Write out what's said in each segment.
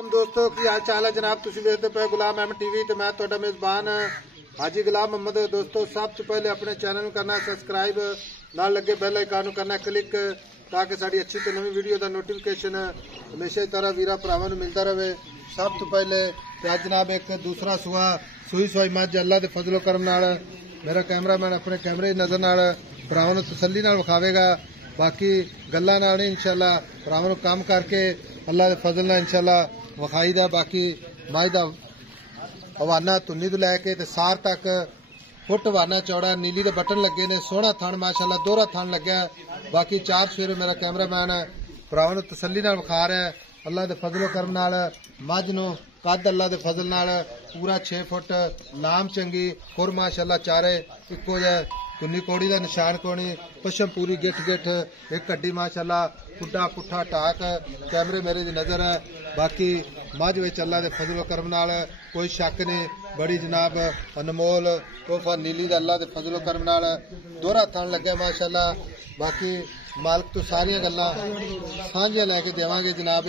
दोस्तों की हाल चाल है जनाब, तुम देखते पे गुलाम अहमद टीवी तो मैं ਤੁਹਾਡਾ मेजबान हाजी गुलाम मोहम्मद। दोस्तों सब तो पहले अपने चैनल में करना सब्सक्राइब, नाल लगे बेल आइकन करना क्लिक ताकि साड़ी अच्छी तो नवी वीडियो का नोटिफिकेशन हमेशा ही तरह वीरा भरावां नूं मिलता रहे। सब तो पहले आज जनाब एक दूसरा सुआ सूई सुई मज अल्लाह के फजलो करम नाल मेरा कैमरामैन अपने कैमरे की नजर नाल भरावां नूं तसल्ली नाल विखावेगा। बाकी गल्लां नाल नहीं इंशाअल्लाह भरावां नूं काम करके अल्लाह के फजल नाल इंशाअल्लाह विखाई दा। बाकी मज दा हवाना धुन्नी तो लैके सार तक फुट हवाना चौड़ा, नीली के बटन लगे ने, सोहना थन माशाअल्लाह दोहरा थन लग्या। बाकी चार सवेरे मेरा कैमरामैन भरावां नूं तसल्ली नाल विखा रहा है। अल्लाह के फजलो करम नाल मझ नूं कद अल्लाह के फजल नाल पूरा 6 फुट लाम चंगी खुर माशाअल्लाह चारे इको जिहा, धुन्नी कोड़ी का निशान कोनी, पशम पूरी गिठ गिठ, एक हड्डी माशाअल्लाह पुड्डा पुट्ठा टाक कैमरे मेरे दी नजर है। बाकी मझ विच अल्लाह के फजलो करम नाल कोई शक नहीं, बड़ी जनाब अनमोल तोहफा नीली का अल्लाह के फजलो करम नाल दोहरा थन लगे माशाअल्लाह। बाकी मालक तो सारिया गल्लां सांझियां लैके देवांगे जनाब,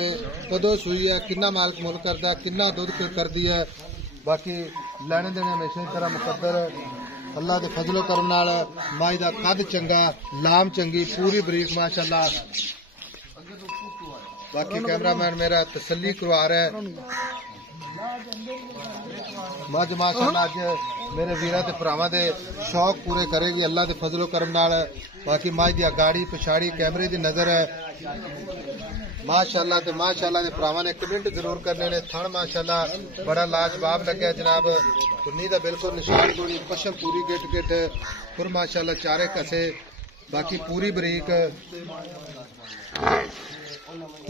कदों सूई है, किन्ना मालक मुल करदा, किन्ना दुध करदी है। बाकी लैने देने हमेशा ही तरह मुकद्दर अल्लाह के फजलो करम नाल माई दा कद चंगा, लाम चंगी, पूरी बरीक माशाअल्लाह। बाकी कैमरामैन मेरा तसल्ली करवा रहा है। मज माशाअल्लाह अज मेरे वीरा ते भरावां दे शौक पूरे करेगी अल्लाह के फजलो करम नाल। बाकी मज दी गाड़ी पिछाड़ी कैमरे की नजर है माशाअल्लाह। ते माशाअल्लाह दे भरावां ने कमेंट जरूर करने ने। थन माशाअल्लाह बड़ा लाजवाब लगे जनाब, धुन्नी दा बिल्कुल निशान कोई, पशम पूरी गिट गिट खुर माशाअल्लाह चारे कसे, बाकी पूरी बरीक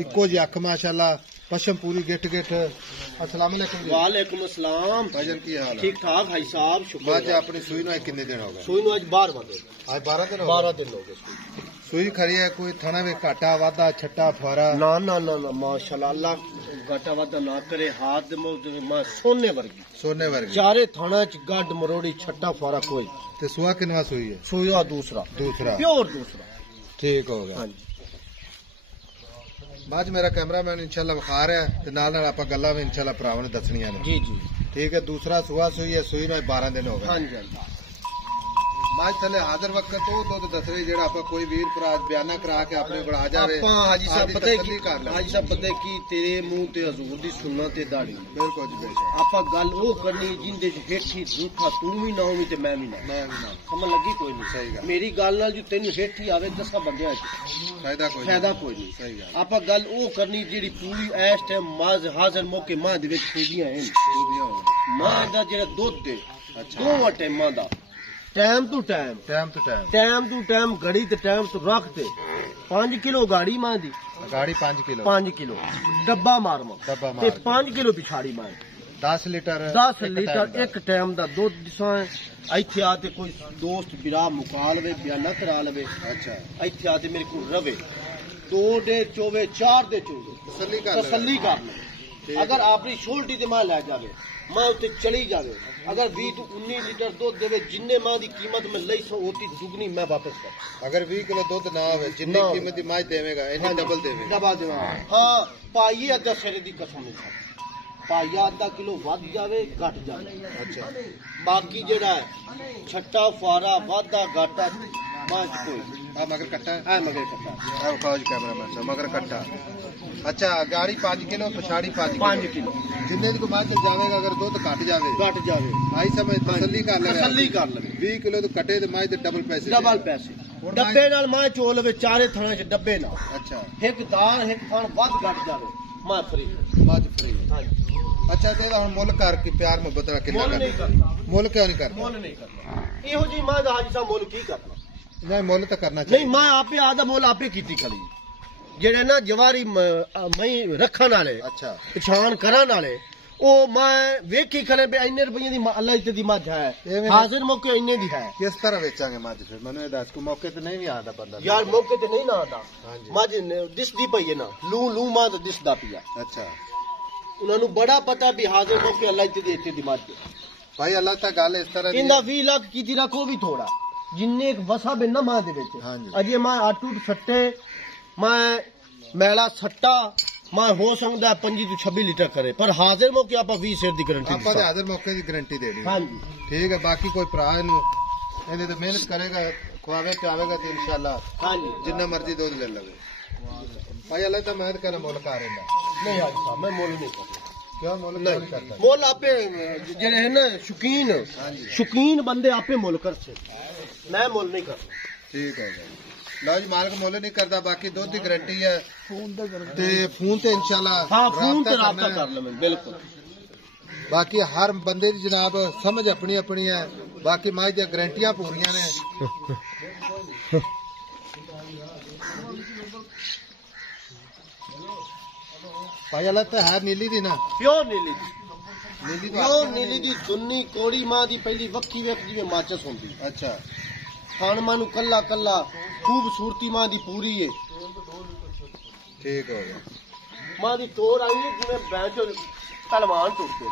इको जी अख माशाअल्लाह, पशम पूरी गिट गिट। अस्सलाम वालेकुम। वालेकुम अस्सलाम भाईजान की हाल है? ठीक ठाक भाई साहब, शुक्र। आज अपनी सूई नु कितने दिन हो गए? सूई नु आज 12 दिन। आज 12 दिन हो गए? 12 दिन हो गए। सूई खड़ी है, कोई थाना में घाटा वादा छट्टा फुआरा? ना ना ना ना माशाअल्लाह, अल्लाह घाटा वादा ना करे। हाथ दे मां सोने वर्गी, सोने वर्गी चारे थाना च गड मरोड़ी छट्टा फुआरा कोई। ते सुआ किनवा सूई है? सूया दूसरा प्योर दूसरा। ठीक हो गया। हां जी मज मेरा कैमरामैन इंशाअल्लाह विखा रहा है ते नाल नाल आपां गल्लां भी इंशाअल्लाह भरावां नूं दसणियां ने। जी जी ठीक है। दूसरा सुआ सूई है, सूई नु 12 दिन हो गए। हां जी मज थले हाजिर वक्त तो दुध दस रही जेड़ा आपा कोई वीर भरा बयाना करा के अपने कोल आ जावे। आपा हाजी साहब पता की हाजी साहब पता की तेरे मुंह ते हजूर दी सुन्नत ते दाढ़ी बिल्कुल जी बेशक। आपा गल ओ करनी जिंदे च हेठी झूठा तू भी ना होवी ते मैं भी ना समझ लगी कोई नहीं। सही गल। मेरी गल नाल जो तेन हेठी आवे 10 बंदियां च फायदा कोई नहीं। सही गल। आपा गल ओ करनी जेड़ी पूरी ऐश टाइम माज हाजिर मौके मां दे विच खूबियां हैं। मां दा जेड़ा दुध दे दो टाइमां दा टाइम टू टाइम घड़ी ते टाइम तो रख ते 5 किलो गाड़ी मां दी, गाड़ी 5 किलो डब्बा मार ते 5 किलो पिछाड़ी मां 10 लीटर एक टाइम दा दुध दिसां। इत्थे आते कोई दोस्त बिरा मुका लवे, बयाना करा लवे। अच्छा इत्थे आते मेरे को रवे 2 दे चोवे 4 दे चोवे तसल्ली कर ले। अगर अपनी छोटी ते मां लै जावे मां उत्ते चली जावे, अगर 20 तो 19 लीटर दूध देवे जिन्ने मां दी कीमत में लई सो होती दुगनी मैं वापस कर। अगर 20 किलो दूध ना होवे जिन्नी कीमत दी मां देवेगा इन्नी डबल देवेगा। हां पाइए अद्धा सिरे दी कसम नहीं खाती, पाइया आधा किलो वध जावे घट जावे। अच्छा बाकी जेड़ा है छट्टा फुआरा वाधा घाटा मां कोई आ मगर कट्टा है मगर कट्टा आ फौज कैमरामैन से मगर कट्टा। अच्छा गाड़ी 5 किलो पिछाड़ी 5 किलो जिन्ने दी मां चल जावेगा, अगर दूध घट जावे आई समझ तसल्ली कर ले 20 किलो तो कटे ते मां दे डबल पैसे डब्बे नाल मां चोल लवे चारे थाना च डब्बे ना। अच्छा एक दाल एक खान वध घट जावे मां फ्री। हां जी। अच्छा ते हुन मुल कर के प्यार मोहब्बत दा किन्ना कर मुल क्यों नहीं करना? मुल नहीं करना इहो जी मां दा हाजी साहब मुल की करना? नहीं मुल तो करना चाहिए। नहीं मां आपे आदा मुल आपे कीती खड़ी जेड़े ना जवारी मई रखन वाले, अच्छा पछाण करन वाले ओ मैं वेखी खड़े पे इन्ने रुपये दी अल्लाह इज्जत दी मझ है, हाजिर मौके इन्ने दी है। किस तरह बेचांगे मझ? फिर मैंने दस को मौके ते नहीं भी आता बंदा यार, मौके ते नहीं ना आता मझ दिसदी पई है ना लू मां तो दिसदा पिया। अच्छा उन्होंने बड़ा पता भी हाजिर मौके अल्लाह इज्जत दी इत्ते दी मझ भाई अल्लाह ता गल इस तरह इंदा 20 लाख कीती रखो भी थोड़ा जिन्ने एक वसा बिना मां दे विच अजे मां आटू सट्टे मैं मैला सट्टा मैं हो सकता है 25 to 26 लीटर करे, पर हाजिर मौके आप 20 शेर की गारंटी ਆਪਾਂ ਤੇ ਹਾਜ਼ਰ ਮੌਕੇ ਦੀ ਗਾਰੰਟੀ ਦੇਣੀ हाँ जी। ਠੀਕ ਹੈ ਬਾਕੀ ਕੋਈ ਭਰਾ ਇਹਦੇ ਤੇ ਮਿਹਨਤ ਕਰੇਗਾ ਖਵਾਵੇ ਪਿਆਵੇਗਾ ਤੇ ਇਨਸ਼ਾਅੱਲਾ हाँ जी। ਜਿੰਨਾ ਮਰਜ਼ੀ ਦੁੱਧ ਲੈ ਲਵੇ ਭਾਈ ਅੱਲਾ ਤਾਂ ਮਿਹਨਤ ਕਰਨ ਮੁੱਲ ਕਰ ਰਿਹਾ नहीं हाजी साहब मैं मोल नहीं करता, ਕਿਉਂ ਮੁੱਲ ਨਹੀਂ ਕਰਦਾ मोल आपे जेड़े है ना शौकीन बंदे आपे मोल कर से, मैं मोल नहीं करता। ਠੀਕ ਹੈ ਜੀ ਲਓ ਜੀ ਮਾਲਕ ਮੁੱਲ ਨਹੀਂ ਕਰਦਾ ਬਾਕੀ ਦੁੱਧ ਦੀ ਗਾਰੰਟੀ ਹੈ ਤੇ ਫੋਨ ਤੇ ਇਨਸ਼ਾਅੱਲਾ हाँ फोन से राब्ता कर ले मैं बिल्कुल। ਬਾਕੀ ਹਰ ਬੰਦੇ ਦੀ ਜਨਾਬ ਸਮਝ ਆਪਣੀ ਆਪਣੀ ਹੈ ਬਾਕੀ ਮਾਝ ਦੀਆਂ ਗਾਰੰਟੀਆਂ ਪੂਰੀਆਂ ਨੇ ਭਾਈ ਅੱਲਾ ਤਾਂ ਹੈ ਨੀਲੀ ਦੀ ਨਾ प्योर नीली दी, ਨੀਲੀ प्योर नीली दी सुन्नी कोड़ी मां दी पहली वक्की वेख जिवें माचस होंदी, ਅੱਛਾ खान मां नु कल्ला कल्ला खूबसूरती मां दी पूरी है। ਠੀਕ ਹੋ ਗਿਆ मां दी तोड़ आई है जिवें बैंचो पहलवान टुटदे,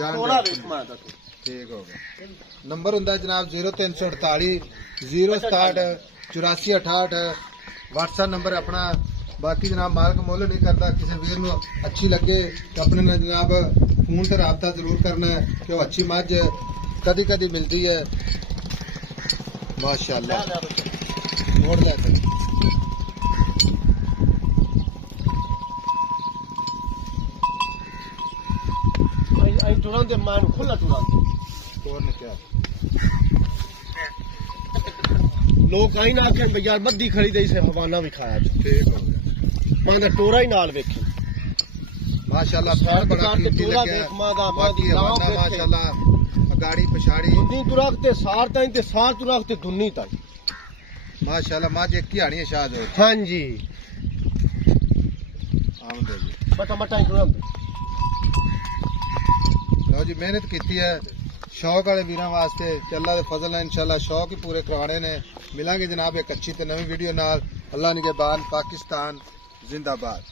जान थोड़ा दे। वेख मां दा तो। ਠੀਕ ਹੋ ਗਿਆ ਨੰਬਰ ਹੁੰਦਾ ਜਨਾਬ 0348 067 8468 WhatsApp ਨੰਬਰ ਆਪਣਾ ਬਾਕੀ ਜਨਾਬ ਮਾਲਕ ਮੁੱਲ ਨਹੀਂ ਕਰਦਾ ਕਿਸੇ ਵੀਰ ਨੂੰ ਅੱਛੀ ਲੱਗੇ ਤਾਂ ਆਪਣੇ ਨਾਲ ਜਨਾਬ ਫੋਨ ਤੇ ਰਾਬਤਾ ਜ਼ਰੂਰ ਕਰਨਾ ਹੈ ਕਿ ਉਹ ਅੱਛੀ ਮੱਝ ਕਦੀ ਕਦੀ ਮਿਲਦੀ ਹੈ ਮਾਸ਼ਾਅੱਲਾ ਮੋੜ ਲੈ ਕੇ आई टुरांदे मां नु खुला टुरांदे ਹੋਰ ਨੇ ਕਿਹਾ लोग आई ना आखन यार बद्दी खड़ी दे इसे हवाना भी खाया ਠੀਕ ਹੋ ਗਿਆ मां दा टोरा ही नाल वेखी माशाल्लाह बहुत बड़ा कीमती टोरा लगे देख मां दा बाकी हवाना माशाल्लाह गाड़ी पछाड़ी दुन्नी तुरक ते सार ताई ते सार तुरक ते दुन्नी ताई माशाल्लाह मां जे की हानी शाद हो हां जी आमदे जी बटा मटा टुरांदे लो जी मेहनत की है शौक वाले वीर वास्ते अल्लाह के फजल है इंशाल्लाह शौक ही पूरे करवाने ने मिलांगे जनाब एक अच्छी ते नवी वीडियो नाल अल्लाह निगहबान पाकिस्तान जिंदाबाद।